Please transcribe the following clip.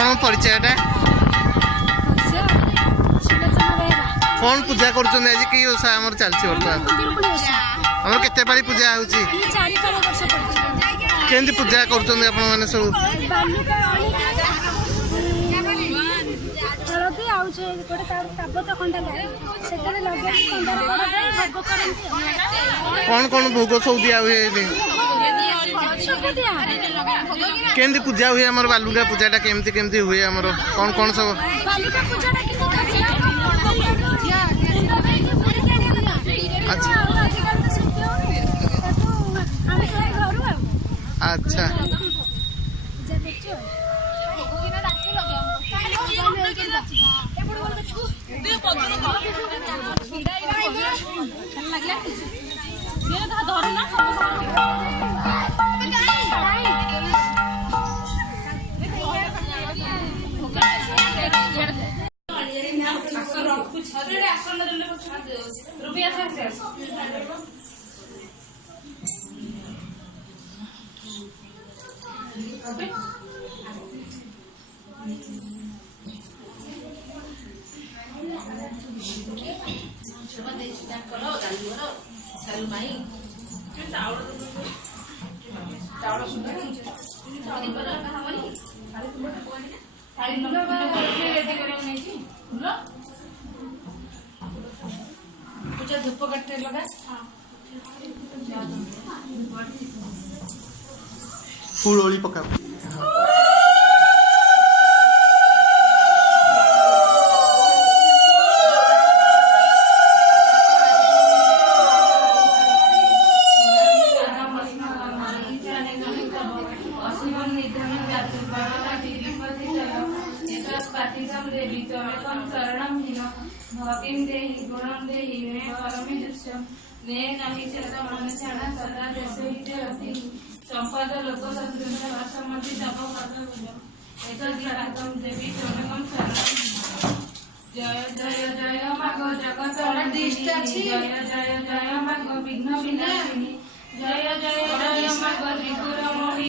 आपन परिचयटा कौन पूजा कर कि ओषा आम चलती बर्तमान आम केते पारी पूजा होची केंदी पूजा कर आप मैंने सब कौन कौन भोग सब दिया हुए केंदी पूजा हुए आम बालुका पूजाटा केमती केमती हुए आम कौन कौन सब अच्छा धूप कटे लगा फूल ओली पका संपद लोक संस्कृति जय जय जय मागो जगत जय जय जय मागो विघ्न विनाशिनी जय जय